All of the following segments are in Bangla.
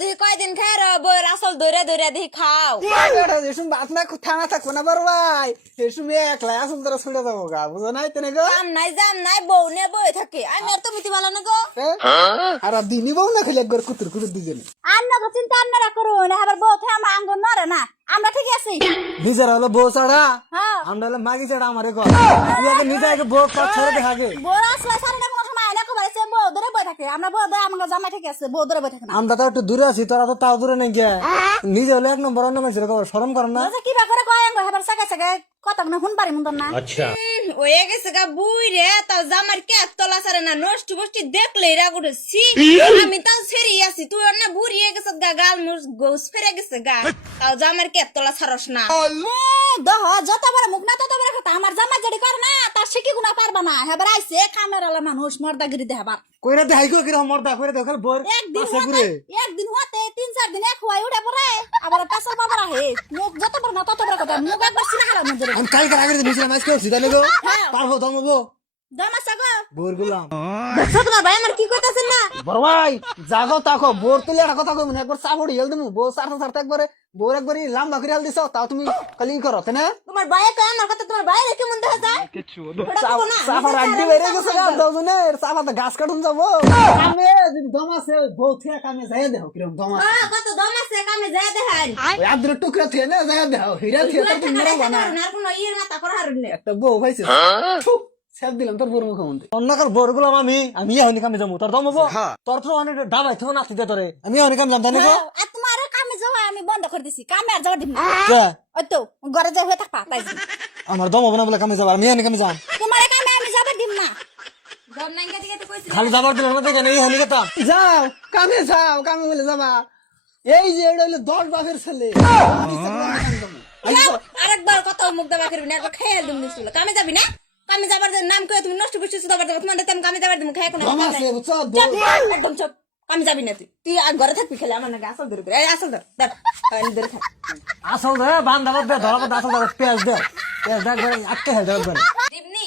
দেখি কয়দিন খাই র বইয়ের আসল দৌড়া দৌড়া দেখি খাও এসম বাত না থানা থাকবো না বড় ভাই এসম একলা আসল তোরা ছুটে যাবো গা বুঝো নাই তেনে গো কাম নাই জাম নাই বউ নে বই থাকে আমি আর তুমি ভালো না গো আর দিনই বউ না খেলে একবার কুতুর কুতুর দুজনে আন্না তো চিন্তা আন্নারা করো না আবার বউ থাকে আমার আঙ্গন নরে না আমরা ঠিক আছি নিজের হলো বউ ছাড়া হ্যাঁ আমরা হলো মাগি ছাড়া আমারে কর তুই আগে নিজে আগে বউ কাজ ছেড়ে দেখাগে বউ আসলে সারা না কোনো সময় না কবারে সে বউ ধরে বই থাকে আমরা বউ ধরে আমার জামাই ঠিক আছে বউ ধরে বই থাকে না আমরা তো একটু দূরে আছি তোরা তো তাও দূরে নেই গে নিজে হলো এক নম্বর অন্য মানুষের খবর শরম কর না আচ্ছা কি ব্যাপারে কয় আঙ্গ হেবার সাকা সাকা কথা না শুন পারি মুন্দন না अच्छा ওয়ে গেছে গা বুই রে তার জামার কে তলা সারে না নষ্ট বষ্টি দেখলে রাগ উঠেছি আমি তাও ছেড়ে আছি তুই অন্য বুড়িয়ে গেছে গা গাল মুস গোস ফেরে গেছে গা তাও জামার কে তলা ছাড়স না দহ যত বড় মুখ না তত বড় কথা আমার জামা জড়ি কর না তার সে কি গুণা পারবা না হেবার আইছে কামের আলা মানুষ মর্দাগিরি দেখাবার কইরা দেখাই কো কিরকম মর্দা কইরা দেখাল বর একদিন হতে 3-4 দিন এক হওয়াই উঠে পড়ে আবার পেছাল বাবার আহে মুখ যত বড় না তত বড় কথা মুখ একবার সিনা হারা মধ্যে আমি কালকে আগে নিজে মাছ করছি তাই গো পারবো দমবো দমাসা গো বোর গুলাম দেখছো তোমার ভাই আমার কি কইতাছেন না বড় ভাই জাগো তাকো বোর তুলে একটা কথা কই মনে একবার চাপড়ি হেল দিমু বউ সারতে সারতে একবারে বোর একবারই লাম্বা করে হেল দিছো তাও তুমি খালি করো তাই না তোমার ভাই কয় আমার কথা তোমার ভাই রেখে মন দেখা যায় চাপা রাখি বেরে গেছে গা দজনে চাপাতে গাছ কাটুন যাবো কামে যদি দম আছে বউ থিয়া কামে যাই দেও কিরম দম আছে কত দম আছে কামে যায় দেখাই ওই আদ্র টুকরা থিয়া না যাই দেও হিরা থিয়া তো তুমি মেরা বানা আর কোন ইয়ের মাথা করা হারুন না একটা বউ পাইছে সেব দিলাম তোর বোর মুখমন্ত্রী অন্যকাল বোর গুলাম আমি হনি কামে যাবো তোর দম হবো তোর তো অনেক ডাবাই তো নাচি দে তোরে আমি হনি কাম যাম জানি গো আর তোমার কামে যাওয়া আমি বন্ধ করে দিছি কামে আর যাওয়া দিব না কে ওই তো ঘরে যাও হয়ে থাকবা তাই আমার দম হবো না বলে কামে যাবো আমি হনি কামে যাম তোমার কামে আমি যাবার দিব না দম নাই গেতে গেতে কইছি খালি যাবার দিলাম না দেখে এই হনি কথা যাও কামে বলে যাবা এই যে এটা হলো 10 বাপের ছেলে আরেকবার কত মুখ দেবা করবি না একবার খেয়াল দিম নিছিল কামে যাবি না কামে যাবার নাম কই তুমি নষ্ট করছিস দাবার যাবা তোমার তেম কামে যাবার দিম খায় কোন আছে বুঝছো একদম চুপ কামে যাবি না তুই আর ঘরে থাকবি খেলে আমার নাকি আসল ধরে এই আসল ধর ধর থাক আসল দে বান্দাবাদ দে ধরাবাদ আসল দে পেঁয়াজ দে করে আটকে হেল দে দিবনি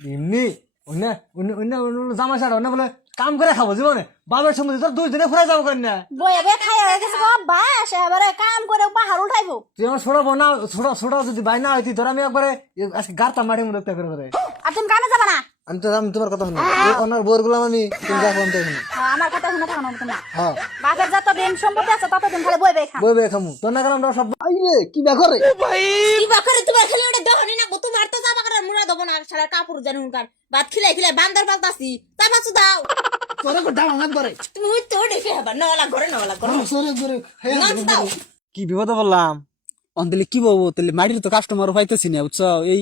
এমনি অন্য জামা ছাড়া অন্য বলে কাম করে খাবো জীবনে বাবার সঙ্গে তোর 2 দিনে ফুরাই যাবো কেন না বয়ে বয়ে খাই হয়ে গেছে গো বাস এবারে কাম করে পাহাড় উঠাইবো তুই আমার ছোট বোনা ছোট যদি বাই না হইতি তোর আমি একবারে আজকে গারতা মারি মুখ করে করে আর তুমি কামে যাবা না আমি তো তোমার কথা শুনি ওনার বোর গুলাম আমি তুমি যা ফোন তো শুনি আমার কথা শুনে থাকো না তুমি হ্যাঁ বাপের যত দিন সম্পত্তি আছে তত দিন খালি বয়ে বয়ে খাম বই খামু তোর না কারণ আমরা সব আইরে কি ব্যাপারে কি বাকরে তোমার খালি ওটা দহনি না তোমার তো যাবা করে মুড়া দেব না সারা কাপড় জানুন কার ভাত খিলাই খিলাই বান্দার পালতাছি তা পাছু দাও তোরে কো ডাল হাত করে তুমি হই তো দেখে হবা নলা ঘরে সরে করে নাচ দাও কি বিপদ বললাম অন্তলে কি বলবো তাহলে মাটির তো কাস্টমার পাইতেছি না বুঝছো এই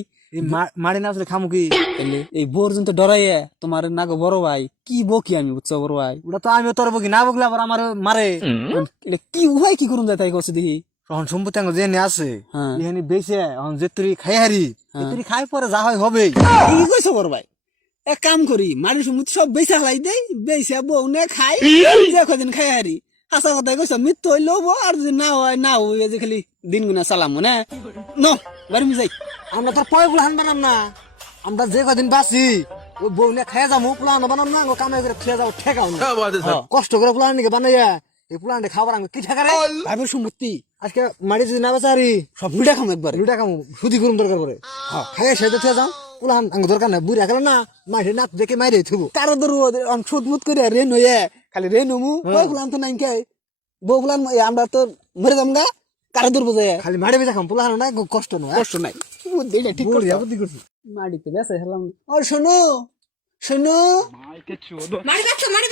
মাড়ি না আসলে খামু কি তাহলে এই বোর জন্য ডরাইয়ে তোমার না গো বড় ভাই কি বকি আমি বুঝছো বড় ভাই ওটা তো আমি তোর বকি না বকলে আবার আমার মারে কি উপায় কি করুন যায় তাই করছে দেখি তখন সম্পত্তি আঙ্গ যে আছে এখানে বেঁচে এখন যে তুই খাই হারি তুই খাই পরে যা হয় হবে কি কইছো বড় ভাই এক কাম করি মাটির সম্পত্তি সব বেচা হালাই দেই বেচা বউ নে খাই যে কদিন খাই হারি আসা কথা কইছ মৃত্যু হইলেও আর যদি না হয় না হয় যে খালি দিন গুনা চালাম না বাড়ি যাই আমরা তোর পয় গুলো হান বানাম না আমরা যে কদিন বাঁচি ওই বউ নিয়ে খেয়ে যাবো প্লান বানাম না কামে করে খেয়ে যাবো ঠেকাও না কষ্ট করে প্লান নিকে বানাইয়া এই প্লান খাবার আঙ্গ কি ঠেকা রে ভাবের সম্পত্তি আজকে মাটি যদি না বেচারি সব লুটা খামো একবার লুটা খামো সুদি করুন দরকার করে খাইয়ে সেটা খেয়ে যাও প্লান আঙ্গ দরকার নাই বুড়া গেল না মাঠে নাচ দেখে মাইরে থুবো কারো ধরু সুদ মুদ করে রেন হয়ে খালি রে নমু বই গুলাম তো নাই কে বউ গুলাম আমরা তো মরে যাম গা কারো দূর বোঝায় খালি মাড়ি বেচা খাম পোলা না কষ্ট নাই বুদ্ধিটা ঠিক করছি মাড়িতে বেচা হেলাম আর শোনো মারি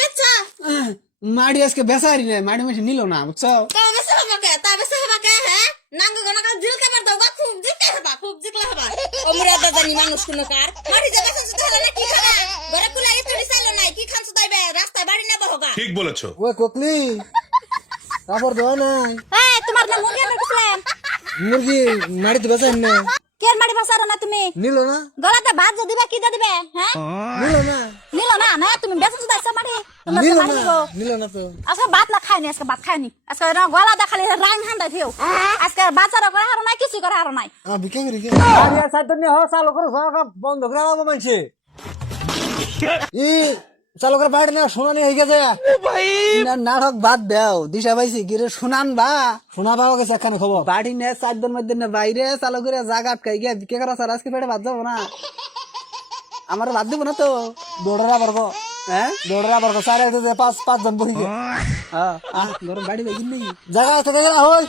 বেচ্চা মাড়ি আজকে বেচারি নাই মাড়ি মেশে নিল না বুঝছো তা বেচা হবা কে হ্যাঁ নাঙ্গ গনা কাল দিল কাবার দাও বা খুব জিকলা হবা ওমরা দাদানি মানুষ কোন কার মারি যাবে সে তাহলে না কি খাবা ঘরে কুলা ইতো দিছাইলো নাই কি খানছ তাইবে রাস্তায় বাড়ি না বহগা ठीक বলেছো ওই কোকলি তারপর দাও নাই এই তোমার না মুরগি আনতে কইছিলাম মুরগি মাড়ি তো বেচাই না কেন মারি ভাষার না তুমি নিল না গলাতে ভাত যদি দিবা কি দিবে হ্যাঁ নিল না না তুমি বেচছ দাইছ মারি তোমার নিল মারি না গো নিল না তো আজকে ভাত না খাইনি আজকে ভাত খাইনি আজকে না গলা দেখালি রাং হান্ডা থিও আজকে বাজার করে হার নাই কিছু করে হার নাই বিকে করি কে আরে সাইড নে হ চালু করো সব বন্ধ করে আবো মানছে ই চালু করে বাড়ি না শুনানি হয়ে গেছে নাটক বাদ দাও দিশা পাইছি কি রে শুনান বা শোনা পাওয়া গেছে একখানি খবর বাড়ি নে 4 দিন মধ্যে না বাইরে চালু করে জায়গা আটকাই গিয়া বিকে করা স্যার আজকে পেটে ভাত যাবো না আমার ভাত দিব না তো দৌড়রা বর্গ হ্যাঁ দৌড়রা বর্গ 4 পাঁচ জন বহি গরম বাড়ি বাইক নেই জায়গা থেকে হই